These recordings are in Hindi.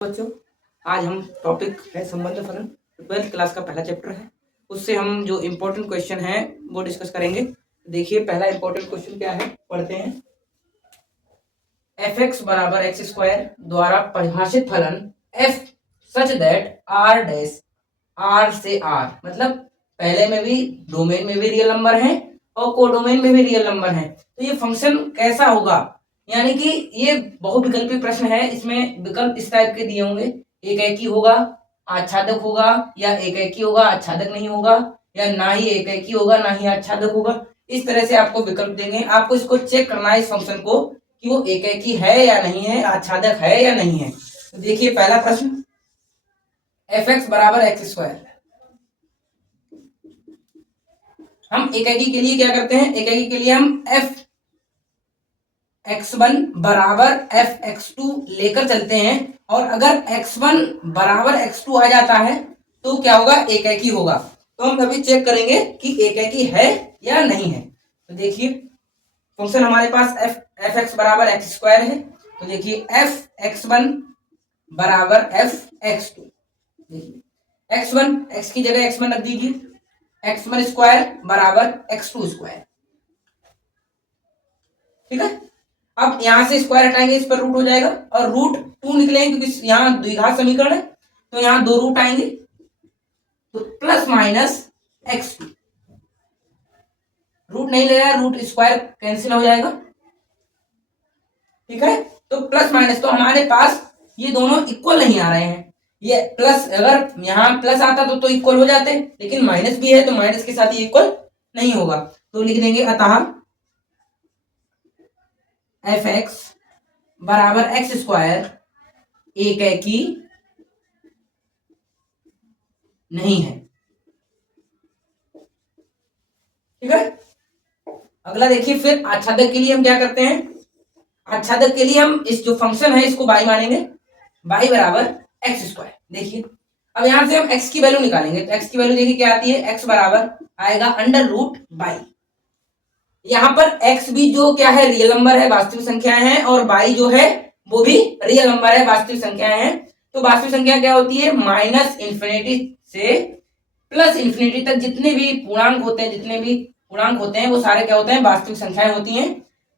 बच्चों, आज हम टॉपिक है संबंध फलन। 12th क्लास का पहला चैप्टर है, उससे हम जो इम्पोर्टेंट क्वेश्चन है वो डिस्कस करेंगे। देखिए पहला इम्पोर्टेंट क्वेश्चन क्या है, पढ़ते हैं। एफ एक्स बराबर एक्स स्क्वायर द्वारा परिभाषित फलन f such that R dash R से आर, मतलब पहले में भी डोमेन में भी रियल नंबर है और कोडोमेन में भी रियल नंबर है, तो ये फंक्शन कैसा होगा। यानी कि ये बहुविकल्पी प्रश्न है, इसमें विकल्प इस टाइप के दिए होंगे, एक एक ही होगा, आच्छादक होगा, या एक एक ही होगा आच्छादक नहीं होगा, या ना ही एक एक ही होगा ना ही आच्छादक होगा। इस तरह से आपको विकल्प देंगे, आपको इसको चेक करना है इस फंक्शन को कि वो एक एक ही है या नहीं है, आच्छादक है या नहीं है। तो देखिए पहला प्रश्न, एफ एक्स बराबर एक्स स्क्वायर। हम एकाकी के लिए क्या करते हैं, एकाकी के लिए हम एफ x1 बराबर एफ x2 लेकर चलते हैं, और अगर x1 बराबर x2 आ जाता है तो क्या होगा, एकाकी होगा। तो हम अभी चेक करेंगे कि एकाकी है या नहीं है। तो देखिए फंक्शन हमारे पास एफ एक्स बराबर एक्स स्क्वायर है, तो देखिए एफ x1 बराबर एफ x2। देखिए x1 x की जगह x1 रख दीजिए, x1 स्क्वायर बराबर x2 स्क्वायर, ठीक है। अब यहां से स्क्वायर हटाएंगे, इस पर रूट हो जाएगा और रूट 2 निकलेंगे क्योंकि यहाँ द्विघात समीकरण है, तो यहाँ 2 रूट आएंगे, तो प्लस माइनस x2। रूट नहीं ले रहा है, रूट स्क्वायर कैंसिल हो जाएगा, ठीक है। तो प्लस माइनस, तो हमारे पास ये दोनों इक्वल नहीं आ रहे हैं। ये प्लस, अगर यहाँ प्लस आता तो इक्वल हो जाते, लेकिन माइनस भी है तो माइनस के साथ ये इक्वल नहीं होगा। तो लिख देंगे अतः एफ एक्स बराबर एक्स स्क्वायर एकाकी नहीं है, ठीक है। अगला देखिए, फिर आच्छादक के लिए हम क्या करते हैं, आच्छादक के लिए हम इस जो फंक्शन है इसको बाई मानेंगे, बाई बराबर एक्स स्क्वायर। देखिए अब यहां से हम x की वैल्यू निकालेंगे, तो x की वैल्यू देखिए क्या आती है, x बराबर आएगा अंडर रूट बाई। यहाँ पर x भी जो क्या है, रियल नंबर है, वास्तविक संख्याएं हैं, और y जो है वो भी रियल नंबर है, वास्तविक संख्याएं हैं। तो वास्तविक संख्या क्या होती है, माइनस इंफिनिटी से प्लस इंफिनिटी तक जितने भी पूर्णांक होते हैं, जितने भी पूर्णांक होते हैं वो सारे क्या होते हैं, वास्तविक संख्याएं होती हैं।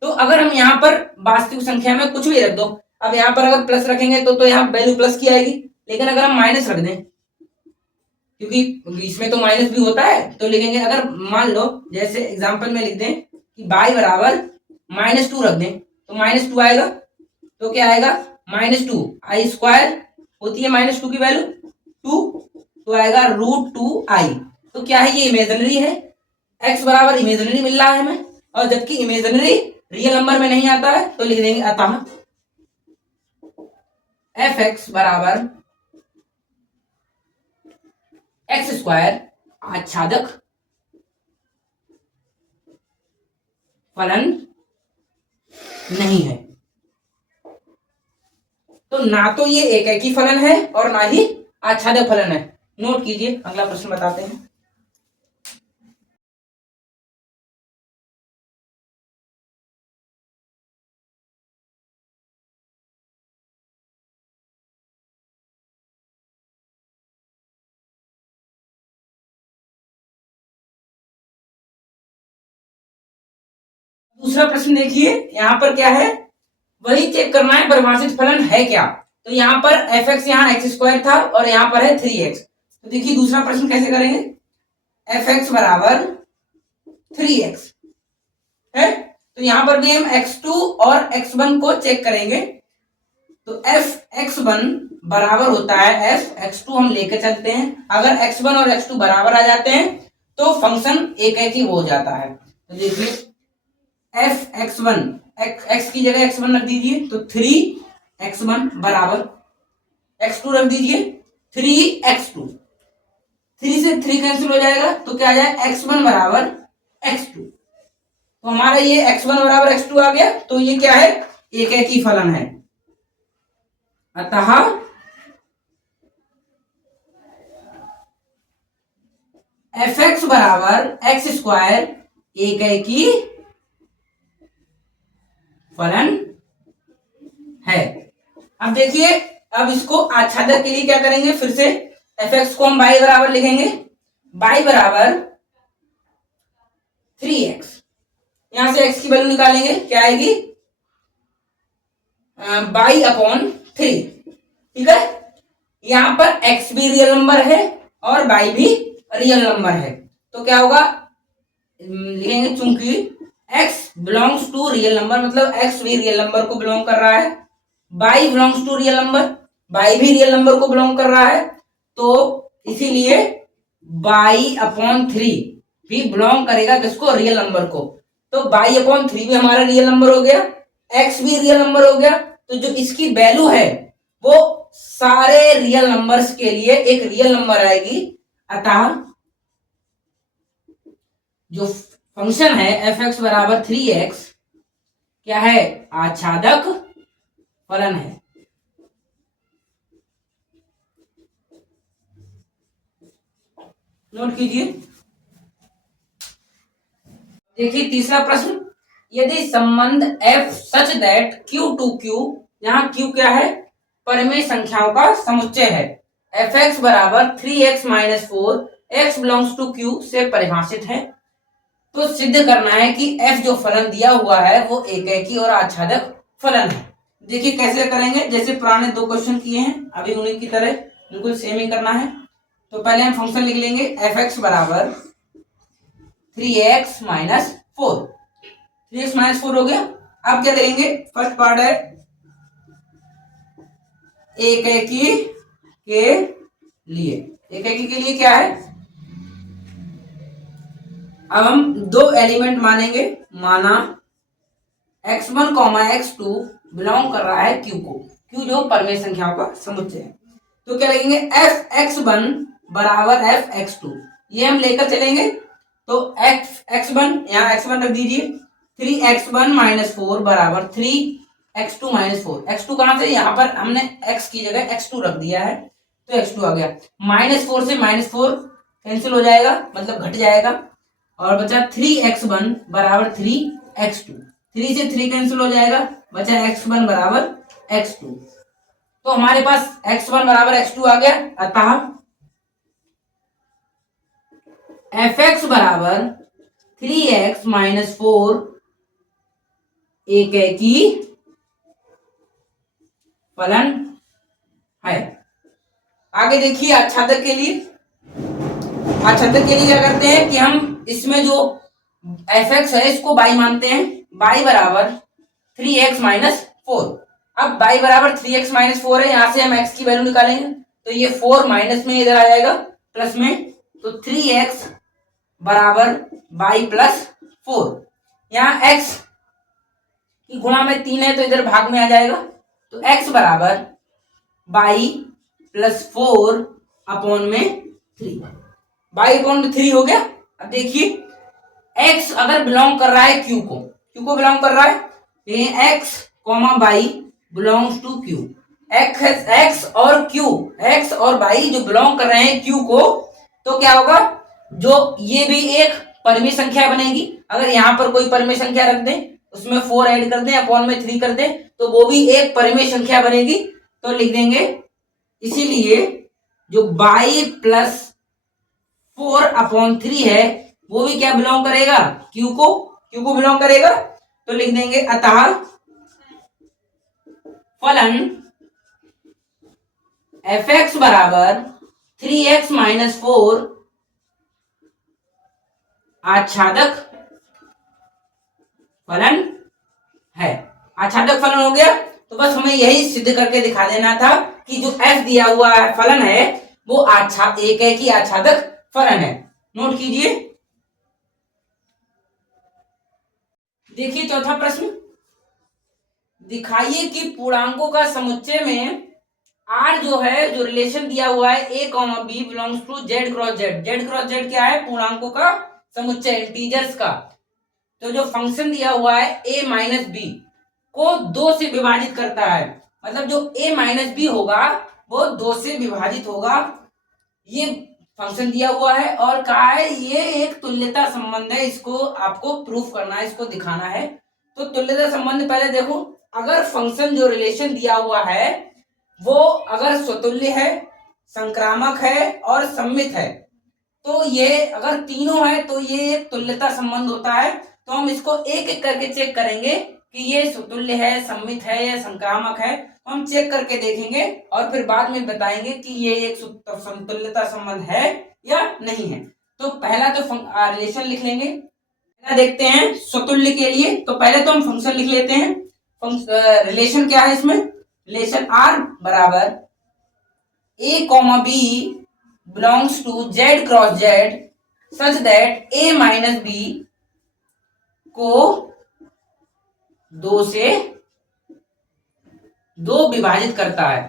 तो अगर हम यहाँ पर वास्तविक संख्या में कुछ भी रख दो, अब यहाँ पर अगर प्लस रखेंगे तो यहाँ वैल्यू प्लस की आएगी, लेकिन अगर हम माइनस रख दें, क्योंकि इसमें तो माइनस भी होता है, तो लिखेंगे, अगर मान लो जैसे एग्जांपल में लिख दें कि y बराबर -2 रख दें, तो -2 आएगा, तो क्या आएगा, -2 आई स्क्वायर होती है -2 की वैल्यू 2, तो आएगा √2i। तो क्या है, ये इमेजिनरी है, x बराबर इमेजिनरी मिल रहा है हमें, और जबकि इमेजिनरी रियल नंबर में नहीं आता है, तो लिख देंगे अतः एफ एक्स बराबर एक्स स्क्वायर आच्छादक फलन नहीं है। तो ना तो ये एकाकी फलन है और ना ही आच्छादक फलन है। नोट कीजिए, अगला प्रश्न बताते हैं। दूसरा प्रश्न देखिए, यहां पर क्या है, वही चेक करना है परिभाषित फलन है क्या। तो यहाँ पर एफ एक्स, यहाँ एक्स स्क्वायर था और यहाँ पर है 3x। तो देखिए दूसरा प्रश्न कैसे करेंगे, एफ एक्स बराबर 3x है, तो यहाँ पर भी हम x2 और x1 को चेक करेंगे। तो एफ x1 बराबर होता है एफ x2, हम लेके चलते हैं, अगर x1 और x2 बराबर आ जाते हैं तो फंक्शन एक ही हो जाता है। तो देखिए एफ x1, x की जगह x1 रख दीजिए, तो 3x1 बराबर x2 रख दीजिए 3x2, 3 से 3 कैंसिल हो जाएगा, तो क्या आ जाए, x1 बराबर x2। तो हमारा ये x1 बराबर x2 आ गया, तो ये क्या है, एक ही फलन है। अतः एफ एक्स बराबर एक्स स्क्वायर एक ही फलन है। अब देखिए अब इसको आच्छादक के लिए क्या करेंगे, फिर से एफ एक्स को हम बाई बराबर लिखेंगे, बाई बराबर 3x, यहां से x की वैल्यू निकालेंगे, क्या आएगी, बाई अपॉन 3। ठीक है, यहां पर x भी रियल नंबर है और बाई भी रियल नंबर है, तो क्या होगा, लिखेंगे चूंकि x belongs to real number, मतलब x भी रियल नंबर को बिलोंग कर रहा है, y belongs to real number, y भी रियल नंबर को बिलोंग कर रहा है, तो इसीलिए बाई अपॉन 3 भी बिलोंग करेगा किसको, रियल नंबर को। तो बाई अपॉन 3 भी हमारा रियल नंबर हो गया, x भी रियल नंबर हो गया, तो जो इसकी वैल्यू है वो सारे रियल नंबर्स के लिए एक रियल नंबर आएगी। अतः जो फंक्शन है एफ एक्स बराबर 3x क्या है, आच्छादक फलन है। नोट कीजिए। देखिए तीसरा प्रश्न, यदि संबंध f such that q to q, यहां q क्या है, परिमेय संख्याओं का समुच्चय है, एफ एक्स बराबर 3x minus 4 x belongs to q से परिभाषित है, तो सिद्ध करना है कि f जो फलन दिया हुआ है वो एकैकी और आच्छादक फलन है। देखिए कैसे करेंगे, जैसे पुराने 2 क्वेश्चन किए हैं अभी उन्हीं की तरह बिल्कुल सेम ही करना है। तो पहले हम फंक्शन लिख लेंगे एफ एक्स बराबर 3x माइनस 4, 3x माइनस 4 हो गया। अब क्या करेंगे, फर्स्ट पार्ट है एकैकी के लिए, एकैकी के लिए क्या है, अब हम 2 एलिमेंट मानेंगे, माना x1 x2 बिलोंग कर रहा है q को, q जो परिमेय संख्याओं का समुच्चय है, तो क्या लिखेंगे एफ x1 बराबर एफ x2, ये हम लेकर चलेंगे, तो x1 यहाँ x1 रख दीजिए, 3x1 माइनस 4 बराबर 3x2 माइनस 4, x2 कहां से, यहाँ पर हमने x की जगह x2 रख दिया है, तो x2 आ गया, माइनस 4 से माइनस 4 कैंसिल हो जाएगा, मतलब घट जाएगा, और बचा 3x1 बराबर 3x2, 3 से 3 कैंसिल हो जाएगा, बचा x1 बराबर x2, तो हमारे पास x1 बराबर x2 आ गया। अतः fx बराबर 3x माइनस 4 एकैकी फलन है। आगे देखिए आच्छादक के लिए, आच्छादक के लिए क्या करते हैं कि हम इसमें जो एफ एक्स है इसको बाई मानते हैं, बाई बराबर 3x माइनस 4, अब बाई बराबर 3x माइनस 4 है, यहां से हम x की वैल्यू निकालेंगे, तो ये 4 माइनस में इधर आ जाएगा प्लस में, तो 3x बराबर बाई प्लस 4, यहाँ x की गुणा में 3 है तो इधर भाग में आ जाएगा, तो x बराबर बाई प्लस 4 अपॉन में 3, बाई अपॉन 3 हो गया। अब देखिए x अगर बिलोंग कर रहा है q को बिलोंग कर रहा है, x comma y belongs to q, x और q, x और बाई जो बिलोंग कर रहे हैं q को, तो क्या होगा, जो ये भी एक परिमेय संख्या बनेगी, अगर यहाँ पर कोई परिमेय संख्या रख दें उसमें 4 ऐड कर दें अपॉन में 3 कर दें तो वो भी एक परिमेय संख्या बनेगी, तो लिख देंगे, इसीलिए जो बाई प्लस 4 अपॉन 3 है वो भी क्या बिलोंग करेगा, q को बिलोंग करेगा, तो लिख देंगे अतः फलन एफ एक्स बराबर 3x माइनस 4 आच्छादक फलन है। आच्छादक फलन हो गया, तो बस हमें यही सिद्ध करके दिखा देना था कि जो f दिया हुआ फलन है वो एकैकी आच्छादक फलन है। नोट कीजिए। देखिए चौथा प्रश्न, दिखाइए कि पूर्णांकों का समुच्चय में r जो है, जो रिलेशन दिया हुआ है a comma b belongs to z cross z, z cross z क्या है, पूर्णांकों का समुच्चय, इंटीजर्स का, तो जो फंक्शन दिया हुआ है a माइनस बी को 2 से विभाजित करता है, मतलब जो a माइनस बी होगा वो 2 से विभाजित होगा, ये फंक्शन दिया हुआ है और कहा है ये एक तुल्यता संबंध है, इसको आपको प्रूफ करना है, इसको दिखाना है। तो तुल्यता संबंध पहले देखो, अगर फंक्शन जो रिलेशन दिया हुआ है वो अगर स्वतुल्य है, संक्रामक है और सममित है, तो ये अगर तीनों है तो ये एक तुल्यता संबंध होता है। तो हम इसको एक एक करके चेक करेंगे कि ये स्वतुल्य है, सममित है या संक्रामक है। तो हम चेक करके देखेंगे और फिर बाद में बताएंगे कि ये एक समतुल्यता संबंध है या नहीं है। तो पहला तो रिलेशन लिख लेंगे। देखते हैं स्वतुल्य के लिए, तो पहले तो हम फंक्शन लिख लेते हैं। रिलेशन क्या है इसमें? रिलेशन आर बराबर A comma B belongs to Z cross Z such that A minus B को 2 से 2 विभाजित करता है।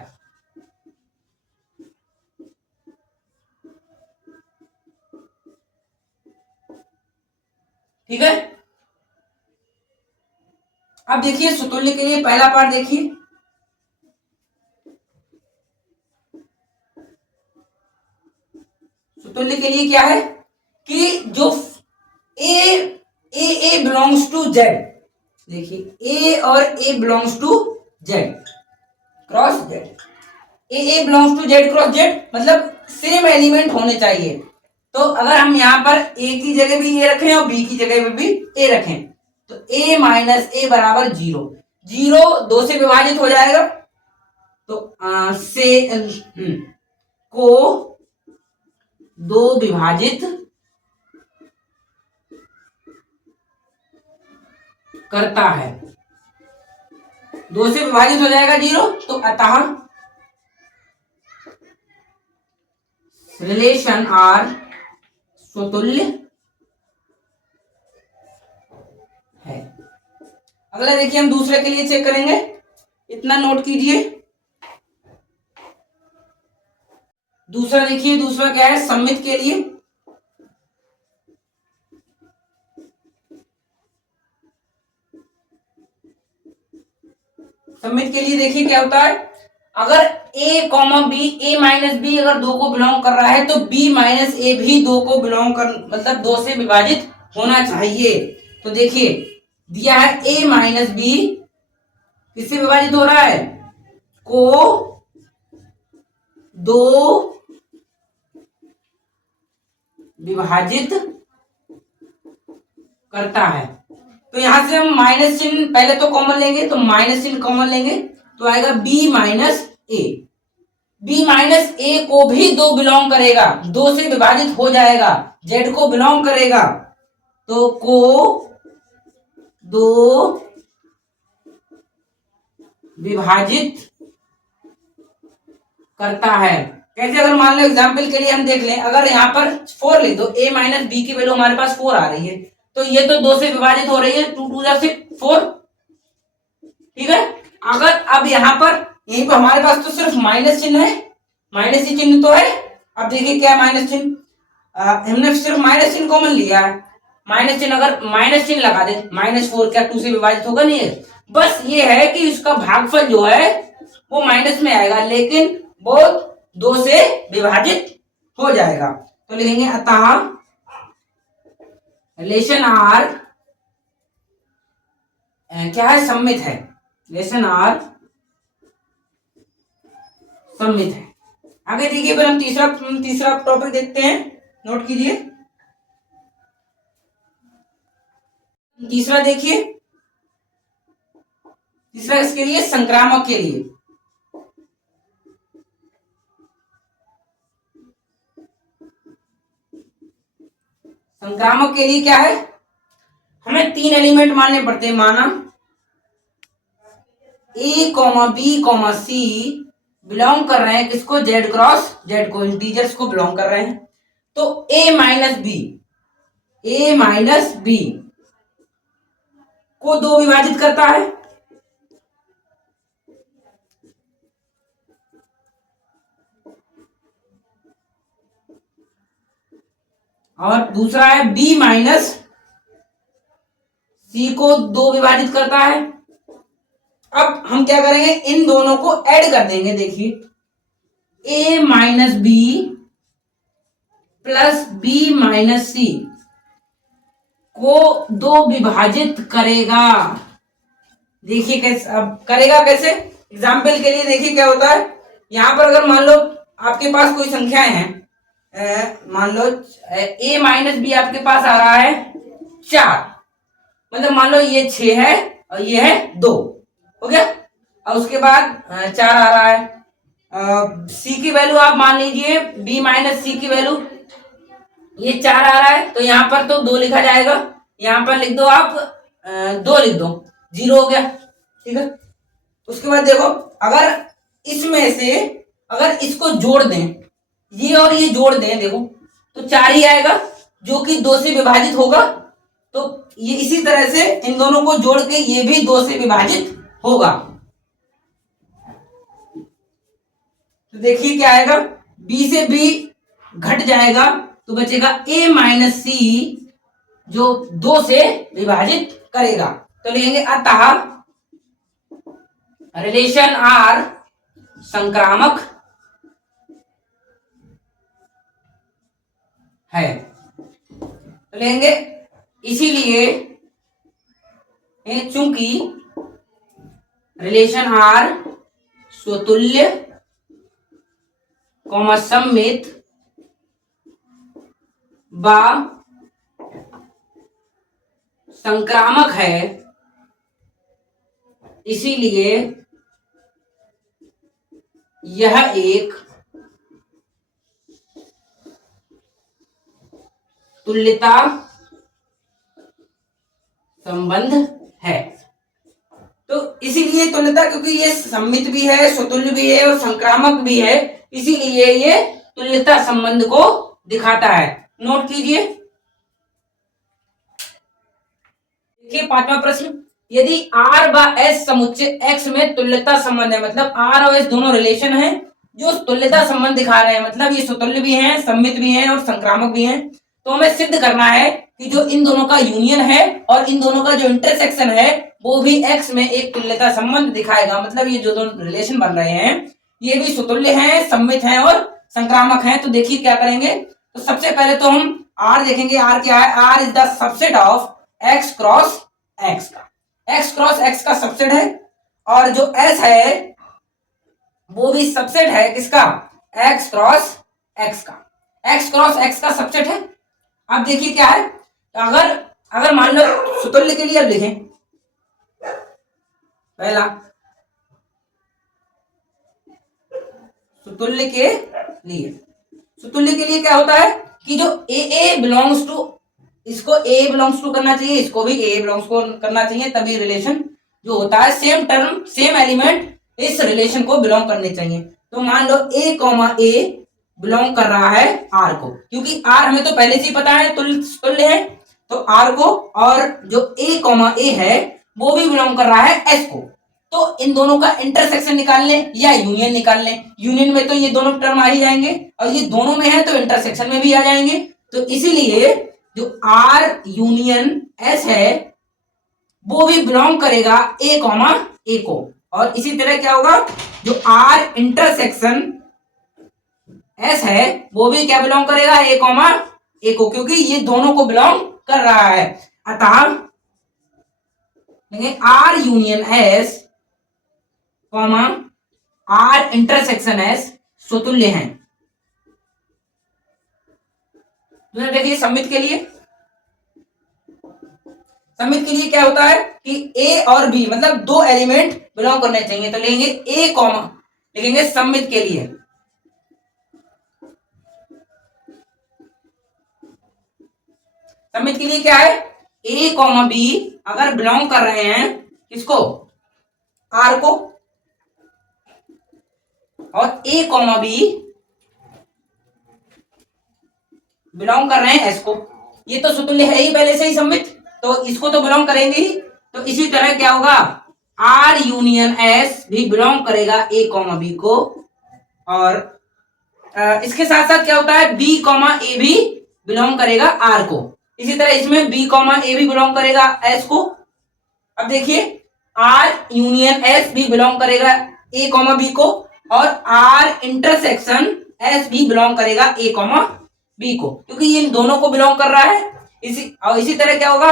ठीक है, अब देखिए स्वतुल्य के लिए पहला पार्ट देखिए। स्वतुल्य के लिए क्या है कि जो ए बिलोंग्स टू जेड, देखिए ए और A belongs to Z cross Z, A belongs to Z cross Z मतलब सेम एलिमेंट होने चाहिए। तो अगर हम यहाँ पर ए की जगह भी ए रखें और बी की जगह भी ए रखें तो ए माइनस ए बराबर 0, 0 2 से विभाजित हो जाएगा। तो को 2 विभाजित करता है, 2 से विभाजित हो जाएगा 0। तो अतः रिलेशन आर स्वतुल्य है। अगला देखिए हम दूसरे के लिए चेक करेंगे, इतना नोट कीजिए। दूसरा देखिए, दूसरा क्या है? सममित के लिए। सममित के लिए देखिए क्या होता है, अगर a comma b, a minus b अगर 2 को बिलोंग कर रहा है तो b माइनस ए भी 2 को बिलोंग कर मतलब 2 से विभाजित होना चाहिए। तो देखिए दिया है a माइनस बी किससे विभाजित हो रहा है? को 2 विभाजित करता है। तो यहां से हम माइनस चिन्ह पहले तो कॉमन लेंगे, तो माइनस चिन्ह कॉमन लेंगे तो आएगा b माइनस ए। b माइनस ए को भी 2 बिलोंग करेगा, 2 से विभाजित हो जाएगा, z को बिलोंग करेगा तो को 2 विभाजित करता है। कैसे? अगर मान लो एग्जाम्पल के लिए हम देख लें, अगर यहाँ पर 4 लिख दो, a माइनस बी की वैल्यू हमारे पास 4 आ रही है, तो ये तो 2 से विभाजित हो रही है, 2 2 जा 4। ठीक है, अगर अब यहाँ पर यहीं पर हमारे पास तो सिर्फ माइनस चिन्ह है, माइनस ही चिन्ह तो है। अब देखिए क्या माइनस चिन्ह, हमने सिर्फ माइनस चिन्ह कॉमन लिया है। माइनस चिन्ह अगर माइनस चिन्ह लगा दे, -4 क्या 2 से विभाजित होगा? नहीं है। बस ये है कि इसका भागफल जो है वो माइनस में आएगा, लेकिन वो 2 से विभाजित हो जाएगा। तो लिखेंगे अतः रिलेशन आर क्या है? सममित है। रिलेशन आर सममित है। आगे देखिए, फिर हम तीसरा टॉपिक देखते हैं, नोट कीजिए। तीसरा देखिए, तीसरा इसके लिए संक्रामक के लिए। संक्रामक के लिए क्या है, हमें 3 एलिमेंट मानने पड़ते हैं। माना ए कॉमा बी कॉमा सी बिलोंग कर रहे हैं किसको? जेड क्रॉस जेड को, इंटीजर्स को बिलोंग कर रहे हैं। तो ए माइनस बी को 2 विभाजित करता है, और दूसरा है b माइनस सी को 2 विभाजित करता है। अब हम क्या करेंगे, इन दोनों को ऐड कर देंगे। देखिए a minus B plus b minus C को 2 विभाजित करेगा। देखिए कैसे, अब करेगा कैसे? एग्जाम्पल के लिए देखिए क्या होता है, यहाँ पर अगर मान लो आपके पास कोई संख्याएं हैं, मान लो a माइनस बी आपके पास आ रहा है 4, मतलब मान लो ये 6 है और ये है 2, हो गया। और उसके बाद 4 आ रहा है, सी की वैल्यू आप मान लीजिए b माइनस सी की वैल्यू ये 4 आ रहा है, तो यहाँ पर तो 2 लिखा जाएगा, यहाँ पर लिख दो आप 2 लिख दो, 0 हो गया, ठीक है। उसके बाद देखो अगर इसमें से अगर इसको जोड़ दें, ये और ये जोड़ दें, देखो तो 4 ही आएगा जो कि 2 से विभाजित होगा, तो ये इसी तरह से इन दोनों को जोड़ के ये भी 2 से विभाजित होगा। तो देखिए क्या आएगा, b से b घट जाएगा तो बचेगा a माइनस सी जो 2 से विभाजित करेगा। तो लिखेंगे अतः रिलेशन आर संक्रामक है, तो लेंगे इसीलिए चूंकि रिलेशन आर स्वतुल्य सममित व संक्रामक है, इसीलिए यह एक तुल्यता संबंध है। तो इसीलिए तुल्यता, क्योंकि ये सम्मित भी है, स्वतुल्य भी है और संक्रामक भी है, इसीलिए ये तुल्यता संबंध को दिखाता है। नोट कीजिए। देखिए 5वां प्रश्न, यदि R व S समुच्चय X में तुल्यता संबंध है, मतलब R और S दोनों रिलेशन है जो तुल्यता संबंध दिखा रहे हैं, मतलब ये स्वतुल्य भी हैं, सम्मित भी हैं और संक्रामक भी हैं, तो हमें सिद्ध करना है कि जो इन दोनों का यूनियन है और इन दोनों का जो इंटरसेक्शन है वो भी X में एक तुल्यता संबंध दिखाएगा। मतलब ये जो दोनों रिलेशन बन रहे हैं ये भी स्वतुल्य हैं, सम्मित हैं और संक्रामक हैं। तो देखिए क्या करेंगे, तो सबसे पहले तो हम R देखेंगे। R क्या है, R is the subset of X cross X का, X क्रॉस X का सबसेट है, और जो S है वो भी सबसेट है किसका, X क्रॉस X का, X क्रॉस X का सबसेट है। अब देखिए क्या है, अगर मान लो स्वतुल्य के लिए अब लिखें, पहला स्वतुल्य के लिए क्या होता है कि जो A बिलोंग्स टू, इसको A बिलोंग्स टू करना चाहिए, इसको भी A बिलोंग्स को करना चाहिए, तभी रिलेशन जो होता है सेम टर्म सेम एलिमेंट इस रिलेशन को बिलोंग करने चाहिए। तो मान लो A, A बिलोंग कर रहा है R को, क्योंकि R हमें तो पहले से ही पता है तुल्य है, तो R को, और जो A, है वो भी बिलोंग कर रहा है S को। तो इन दोनों का इंटरसेक्शन निकाल लें या यूनियन निकाल लें। यूनियन में तो ये दोनों टर्म आ ही जाएंगे और ये दोनों में है तो इंटरसेक्शन में भी आ जाएंगे। तो इसीलिए जो R यूनियन S है वो भी बिलोंग करेगा A, A को, और इसी तरह क्या होगा, जो R इंटरसेक्शन S है वो भी क्या बिलोंग करेगा, A, A को, क्योंकि ये दोनों को बिलोंग कर रहा है। अतः R union S, R intersection S स्वतुल्य हैं। देखिए सम्मित के लिए क्या होता है कि A और B मतलब दो एलिमेंट बिलोंग करने चाहिए, तो लेंगे A, लिखेंगे सम्मित के लिए, क्या है A, B अगर बिलोंग कर रहे हैं किसको, R को, और A, B बिलोंग कर रहे हैं S को, ये तो स्वतुल्य है ही पहले से ही सम्मित, तो इसको तो बिलोंग करेंगे ही। तो इसी तरह क्या होगा, R यूनियन S भी बिलोंग करेगा A, B को, और इसके साथ साथ क्या होता है B, A भी बिलोंग करेगा R को। इसी तरह इसमें B, A भी बिलोंग करेगा S को। अब देखिए R यूनियन S भी बिलोंग करेगा A, B को, और R इंटरसेक्शन S भी बिलोंग करेगा A, B को, क्योंकि ये इन दोनों को बिलोंग कर रहा है। इसी तरह क्या होगा,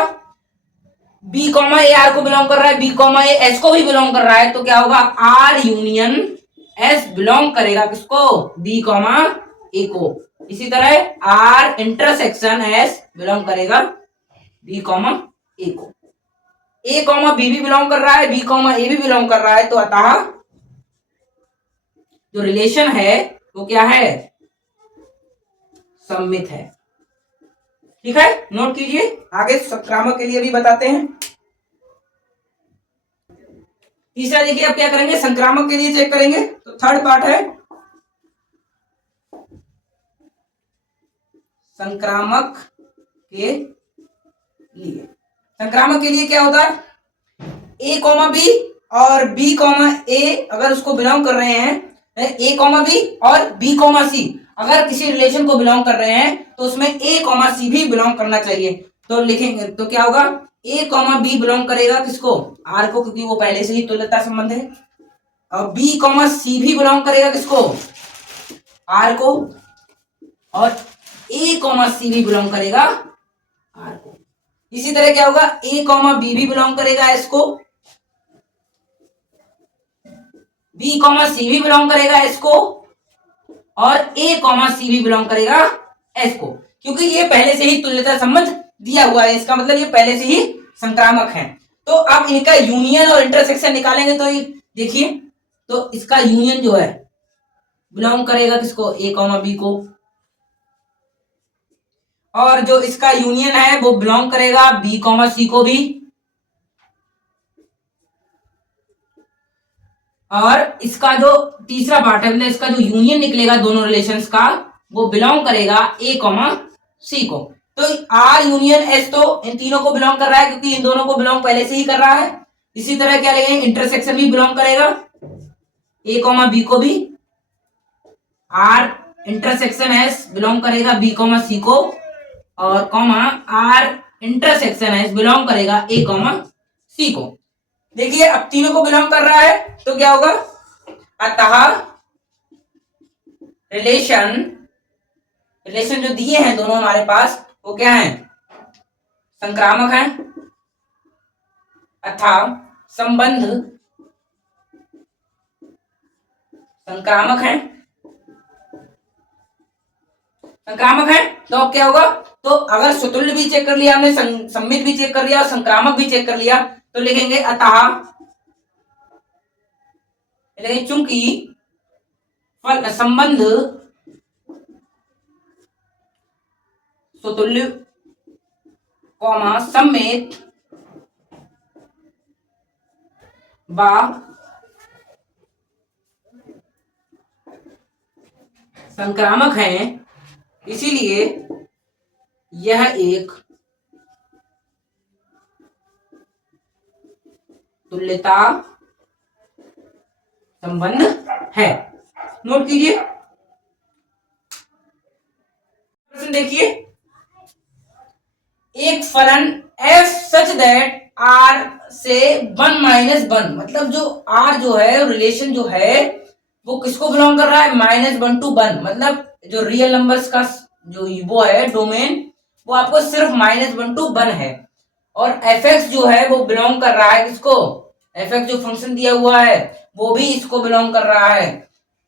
B, A R को बिलोंग कर रहा है, B, A S को भी बिलोंग कर रहा है, तो क्या होगा R यूनियन एस बिलोंग करेगा किसको, बी कॉमा ए को। इसी तरह आर इंटरसेक्शन एस बिलोंग करेगा बी कॉमा ए को। ए कॉमा बी भी बिलोंग कर रहा है, बी कॉमा ए भी बिलोंग कर रहा है, तो अतः जो रिलेशन है वो क्या है, सममित है। ठीक है, नोट कीजिए। आगे संक्रामक के लिए भी बताते हैं। तीसरा देखिए, अब क्या करेंगे, संक्रामक के लिए चेक करेंगे। तो थर्ड पार्ट है संक्रामक के लिए। संक्रामक के लिए क्या होता है, ए कॉमा बी और बी कॉमा ए अगर उसको बिलोंग कर रहे हैं, ए कॉमा बी और बी कॉमा सी अगर किसी रिलेशन को बिलोंग कर रहे हैं, तो उसमें ए कॉमा सी भी बिलोंग करना चाहिए। तो लिखेंगे तो क्या होगा, ए कॉमा बी बिलोंग करेगा किसको, आर को, क्योंकि वो पहले से ही तुल्यता संबंध है। और बी कॉमा सी भी बिलोंग करेगा किसको, आर को। और ए कॉमा सी भी बिलोंग करेगा आर को। इसी तरह क्या होगा, ए कॉमा बी भी बिलोंग करेगा एस को, बी कॉमा सी भी बिलोंग करेगा एस को, और ए कॉमा सी भी बिलोंग करेगा एस को, क्योंकि ये पहले से ही तुल्यता संबंध दिया हुआ है। इसका मतलब ये पहले से ही संक्रामक है। तो अब इनका यूनियन और इंटरसेक्शन निकालेंगे। तो देखिए, तो इसका यूनियन जो है बिलोंग करेगा किसको, ए कॉमा बी को, और जो इसका यूनियन है वो बिलोंग करेगा बी कॉमा सी को भी, और इसका जो तीसरा पार्ट है, मतलब इसका जो यूनियन निकलेगा दोनों रिलेशंस का, वो बिलोंग करेगा ए कॉमा सी को। तो आर यूनियन एस तो इन तीनों को बिलोंग कर रहा है, क्योंकि इन दोनों को बिलोंग पहले से ही कर रहा है। इसी तरह क्या लगेंगे, इंटरसेक्शन भी बिलोंग करेगा ए कॉमा बी को भी, आर इंटरसेक्शन एस बिलोंग करेगा बी कॉमा सी को, और comma R intersection S belong करेगा ए कॉमा सी को। देखिए, अब तीनों को बिलोंग कर रहा है, तो क्या होगा, अतः रिलेशन जो दिए हैं दोनों हमारे पास, वो क्या है, संक्रामक है, अतः संबंध संक्रामक है। संक्रामक है, तो अब क्या होगा, तो अगर स्वतुल्य भी चेक कर लिया हमने, सममित भी चेक कर लिया और संक्रामक भी चेक कर लिया, तो लिखेंगे अतः, चूंकि संबंध स्वतुल्य कॉमा सम्मित व संक्रामक है, इसीलिए यह एक तुल्यता संबंध है। नोट कीजिए, प्रश्न देखिए, एक फलन f सच दैट r से 1 माइनस 1, मतलब जो r जो है रिलेशन जो है वो किसको बिलोंग कर रहा है, -1 to 1, मतलब जो रियल नंबर्स का जो वो है डोमेन, वो आपको सिर्फ -1 to 1 है। और fx जो है वो बिलोंग कर रहा है किसको, fx जो फंक्शन दिया हुआ है वो भी इसको बिलोंग कर रहा है।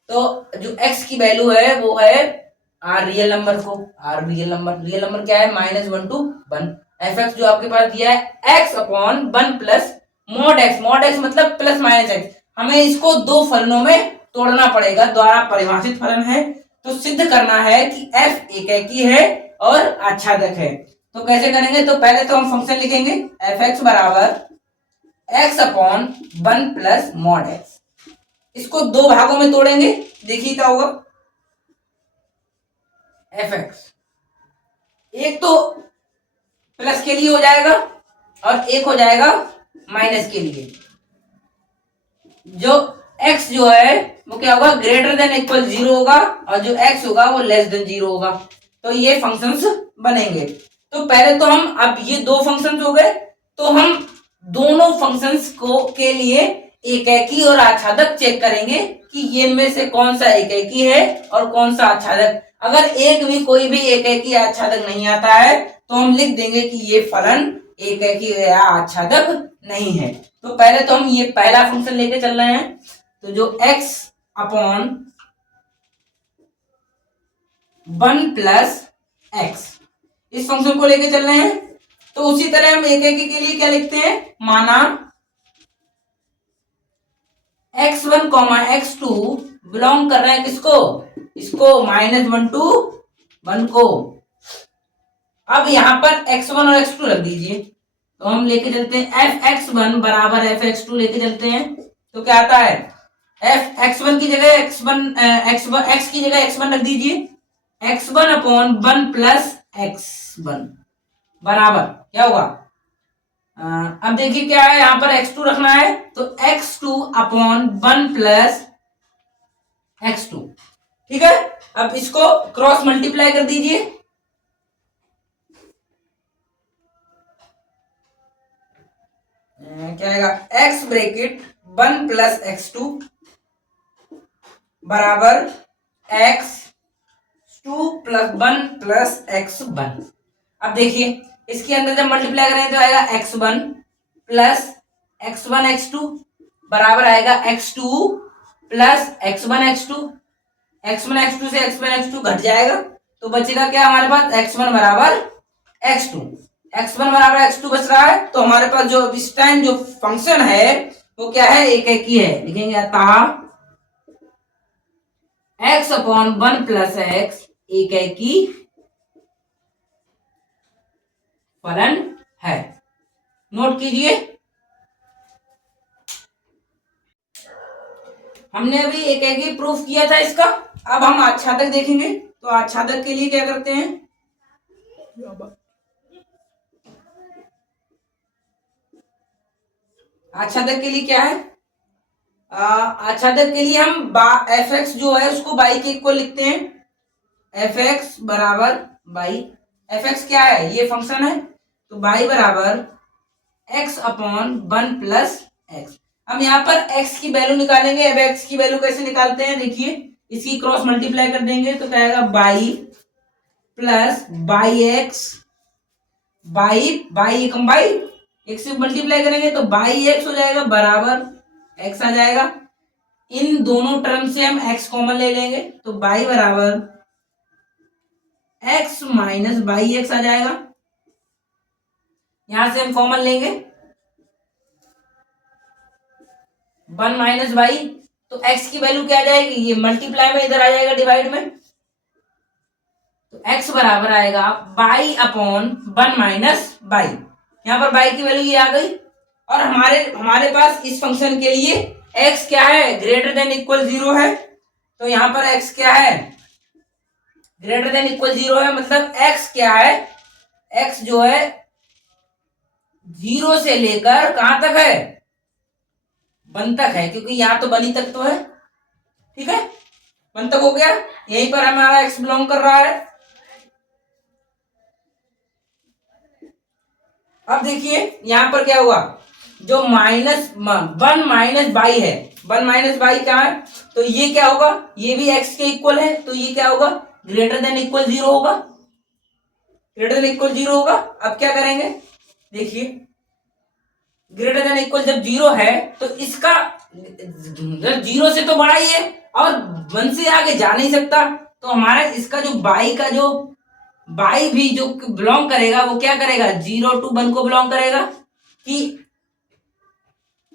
तो जो x की वैल्यू है वो है r रियल नंबर को, r रियल नंबर क्या है, -1 to 1। fx जो आपके पास दिया है x upon 1 plus mod x मतलब प्लस माइनस x। हमें इसको दो फलनों में तोड़ना पड़ेगा, द्वारा परिभाषित फलन है, तो सिद्ध करना है कि f एकेकी है और आच्छादक है। तो कैसे करेंगे, तो पहले तो हम फंक्शन लिखेंगे fx बराबर x upon 1 plus mod x। इसको दो भागों में तोड़ेंगे, देखिए क्या होगा, fx एक तो प्लस के लिए हो जाएगा और एक हो जाएगा माइनस के लिए। जो x जो है वो क्या होगा, ग्रेटर देन इक्वल 0 होगा, और जो x होगा वो लेस देन 0 होगा। तो ये फंक्शंस बनेंगे। तो पहले तो हम, अब ये दो फंक्शंस हो गए, तो हम दोनों फंक्शंस को के लिए एकेकी और आच्छादक चेक करेंगे कि ये में से कौन सा एकेकी है और कौन सा आच्छादक। अगर एक भी कोई भी एकेकी आच्छादक नहीं आता है तो हम लिख देंगे कि ये फलन एकेकी या आच्छादक नहीं है। तो पहले तो हम ये पहला फंक्शन लेके चल रहे हैं। तो जो x अपॉन 1 प्लस एक्स, इस फंक्शन को लेके चल रहे हैं। तो उसी तरह हम एक एक के लिए क्या लिखते हैं, माना x1 कॉमा x2 बिलोंग कर रहे हैं किसको, इसको -1 to 1 को। अब यहां पर x1 और x2 रख दीजिए, तो हम लेके चलते हैं fx1 बराबर fx2 लेके चलते हैं। तो क्या आता है, fx1 की जगह x की जगह x1 रख दीजिए, x1 अपॉन 1 प्लस x1 बराबर क्या होगा, अब देखिए क्या है, यहां पर x2 रखना है, तो x2 अपॉन 1 प्लस x2। ठीक है, अब इसको क्रॉस मल्टीप्लाई कर दीजिए, क्या आएगा, x ब्रैकेट 1 प्लस x2 बराबर x2 प्लस 1 प्लस x1। अब देखिए इसके अंदर जब मल्टीप्लाई करेंगे तो आएगा x1 प्लस x1 x2 बराबर आएगा x2 plus x1 x2, x1 x2 से x1 x2 घट जाएगा, तो बचेगा क्या हमारे पास, x1 बराबर x2, x1 बराबर x2 बच रहा है। तो हमारे पास जो इस टाइम जो फंक्शन है वो क्या है, एक एक ही है, लिखेंगे अतः x अपॉन 1 प्लस x एक एक ही फलन है। नोट कीजिए, हमने अभी एक एक ही प्रूफ किया था इसका। अब हम आच्छादक देखेंगे, तो आच्छादक के लिए क्या करते हैं, आच्छादक के लिए क्या है, आच्छादक के लिए हम एफ एक्स जो है उसको बाई के इक्वल लिखते हैं, एफ एक्स बराबर बाई, एफ एक्स क्या है, ये फंक्शन है, तो बाई बराबर एक्स अपॉन 1 प्लस एक्स। हम यहाँ पर x की वैल्यू निकालेंगे। अब x की वैल्यू कैसे निकालते हैं, देखिए इसकी क्रॉस मल्टीप्लाई कर देंगे तो क्या आएगा, by plus by x, by Ekam by, x से मल्टीप्लाई करेंगे तो बाई एक्स हो जाएगा बराबर x आ जाएगा। इन दोनों टर्म से हम x कॉमन ले लेंगे, तो बाई बराबर x माइनस बाई एक्स आ जाएगा। यहां से हम कॉमन लेंगे 1 माइनस बाई, तो x की वैल्यू क्या आ जाएगी, ये मल्टीप्लाई में इधर आ जाएगा डिवाइड में, तो x बराबर आएगा बाई अपॉन 1 माइनस बाई। यहां पर बाई की वैल्यू ये आ गई, और हमारे पास इस फंक्शन के लिए x क्या है, ग्रेटर देन इक्वल 0 है, तो यहां पर x क्या है, ग्रेटर देन इक्वल 0 है, मतलब x क्या है, x जो है 0 से लेकर कहां तक है, 1 तक है, क्योंकि यहां तो 1 तक तो है। ठीक है, 1 तक हो गया, यहीं पर हमारा x बिलोंग कर रहा है। अब देखिए यहां पर क्या हुआ, जो -1 माइनस बाई है, 1 माइनस बाई क्या है, तो ये क्या होगा, ये भी x के इक्वल है, तो ये क्या होगा, ग्रेटर देन इक्वल 0 होगा, ग्रेटर देन इक्वल 0 होगा। अब क्या करेंगे, देखिए ग्रेटर देन इक्वल जब 0 है तो इसका 0 से तो बड़ा ही है और 1 से आगे जा नहीं सकता, तो हमारा इसका जो बाई का जो बाई भी जो बिलोंग करेगा वो क्या करेगा, 0 to 1 को बिलोंग करेगा, कि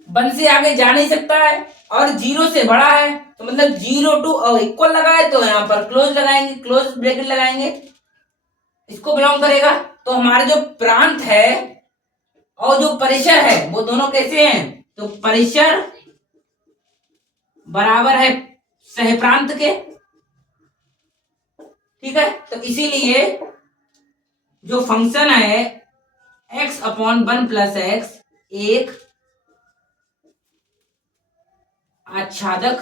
1 से आगे जा नहीं सकता है और 0 से बड़ा है, तो मतलब 0 to इक्वल लगाए तो यहाँ पर क्लोज लगाएंगे, क्लोज ब्रैकेट लगाएंगे, इसको बिलोंग करेगा। तो हमारे जो प्रांत है और जो परिसर है वो दोनों कैसे हैं, तो परिसर बराबर है सह प्रांत के। ठीक है, तो इसीलिए जो फंक्शन है x अपॉन 1 प्लस एक्स एक आच्छादक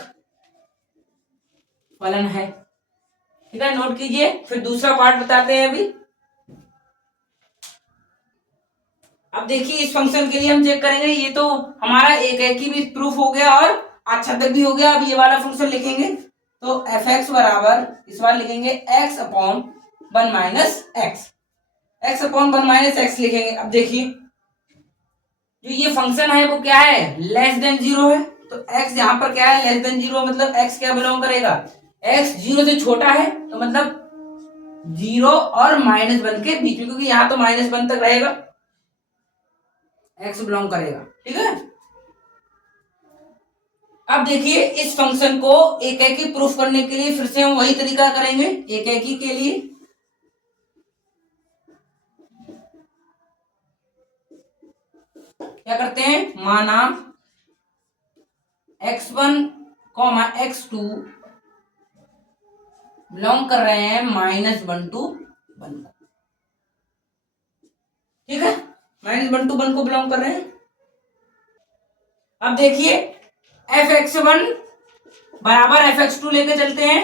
फलन है। ठीक है, नोट कीजिए, फिर दूसरा पार्ट बताते हैं अभी। अब देखिए इस फंक्शन के लिए हम चेक करेंगे, ये तो हमारा एक ही भी प्रूफ हो गया और आच्छादक भी हो गया। अब ये वाला फंक्शन लिखेंगे, तो एफ एक्स बराबर इस बार लिखेंगे x upon 1 minus x, x upon 1 minus x लिखेंगे। अब देखिए जो ये फंक्शन है वो क्या है, लेस देन 0 है, तो x यहाँ पर क्या है, लेस देन 0, मतलब x क्या बिलोंग करेगा, x 0 से छोटा है, तो मतलब 0 और -1 के बीच में, क्योंकि यहाँ तो -1 तक रहेगा, x बिलोंग करेगा। ठीक है, अब देखिए इस फंक्शन को एक एक ही प्रूफ करने के लिए फिर से हम वही तरीका करेंगे। एक एक ही के लिए क्या करते हैं, माना x1, x2 बिलोंग कर रहे हैं -1 to 1 को। ठीक है, -1 to 1 को बिलोंग कर रहे हैं। अब देखिए fx1 बराबर fx2 लेके चलते हैं,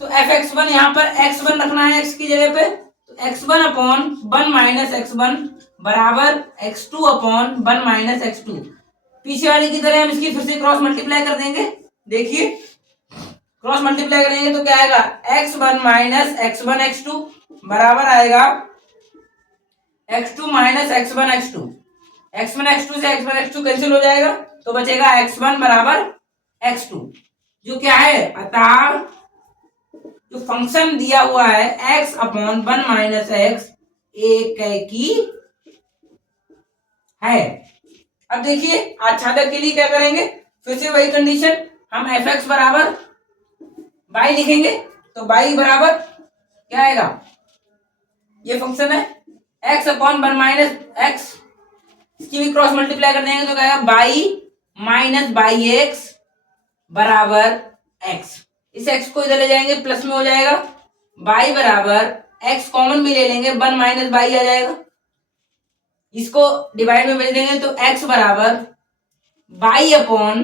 तो fx1 यहाँ पर x1 रखना है x की जगह पे, तो x1 अपॉन 1 - x1 बराबर x2 अपॉन 1 - x2। पीछे वाली की तरह हम इसकी फिर से क्रॉस मल्टीप्लाई कर देंगे। देखिए क्रॉस मल्टीप्लाई करेंगे तो क्या आएगा, x1 - x1 x2 बराबर आएगा x2 - x1 x2। x1 x2 से x1 x2 कैंसिल हो जाएगा, तो बचेगा x1 बराबर x2, जो क्या है, अतः जो फंक्शन दिया हुआ है x अपॉन 1 - x एक की है। अब देखिए आच्छादक के लिए क्या करेंगे, फिर से वही कंडीशन, हम fx बराबर y लिखेंगे, तो y बराबर क्या आएगा, ये फंक्शन है x अपॉन 1 - x, इसकी भी क्रॉस मल्टीप्लाई कर देंगे तो क्या आएगा, y - yx बराबर x। इस x को इधर ले जाएंगे प्लस में हो जाएगा, y बराबर x कॉमन भी ले लेंगे, 1 - y आ जाएगा, इसको डिवाइड में भेज देंगे तो x बराबर y अपॉन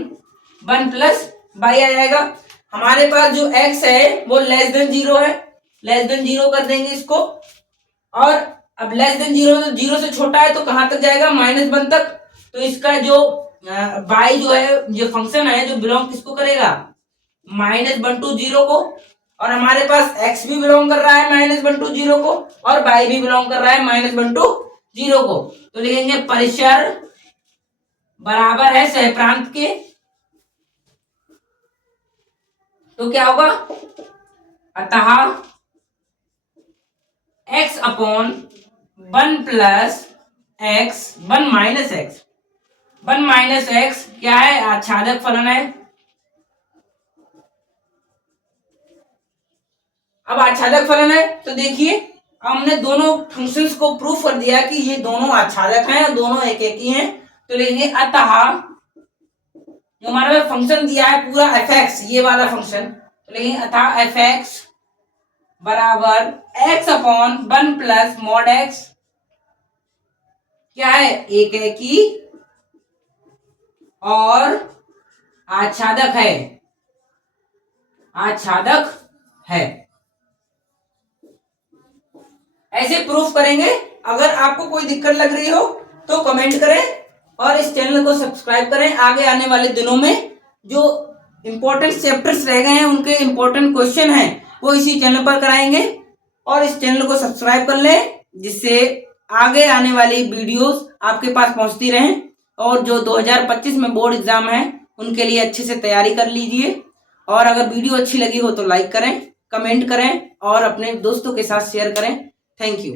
1 प्लस y आ जाएगा। हमारे पास जो x है वो लेस देन 0 है, लेस देन 0 कर देंगे इसको, और अब लेस देन 0 तो 0 से छोटा है तो कहां तक जाएगा, -1 तक, तो इसका जो y जो है, जो फंक्शन है, जो बिलोंग किसको करेगा, -1 to 0 को, और हमारे पास x भी बिलोंग कर रहा है -1 to 0 को, और y भी बिलोंग कर रहा है -1 to 0 को, तो लिखेंगे परिसर बराबर है सहप्रांत के, तो क्या होगा, अतः x upon 1 plus x 1 minus x, 1 minus x क्या है, आच्छादक फलन है। अब आच्छादक फलन है तो देखिए हमने दोनों फंक्शंस को प्रूफ कर दिया कि ये दोनों आच्छादक हैं और दोनों एक एक ही हैं, तो लिखेंगे अतः जो हमारा फंक्शन दिया है पूरा fx, ये वाला फंक्शन, तो लिखेंगे अतः fx बराबर x upon 1 plus mod x क्या है, एक ही और आच्छादक है, आच्छादक है। ऐसे प्रूफ करेंगे। अगर आपको कोई दिक्कत लग रही हो तो कमेंट करें और इस चैनल को सब्सक्राइब करें। आगे आने वाले दिनों में जो इंपॉर्टेंट चैप्टर्स रह गए हैं, उनके इंपॉर्टेंट क्वेश्चन हैं, वो इसी चैनल पर कराएंगे, और इस चैनल को सब्सक्राइब कर लें जिससे आगे आने वाली वीडियोस आपके पास पहुंचती रहें, और जो 2025 में बोर्ड एग्जाम है उनके लिए अच्छे से तैयारी कर लीजिए। और अगर वीडियो अच्छी लगी हो तो लाइक करें, कमेंट करें और अपने दोस्तों के साथ शेयर करें। Thank you.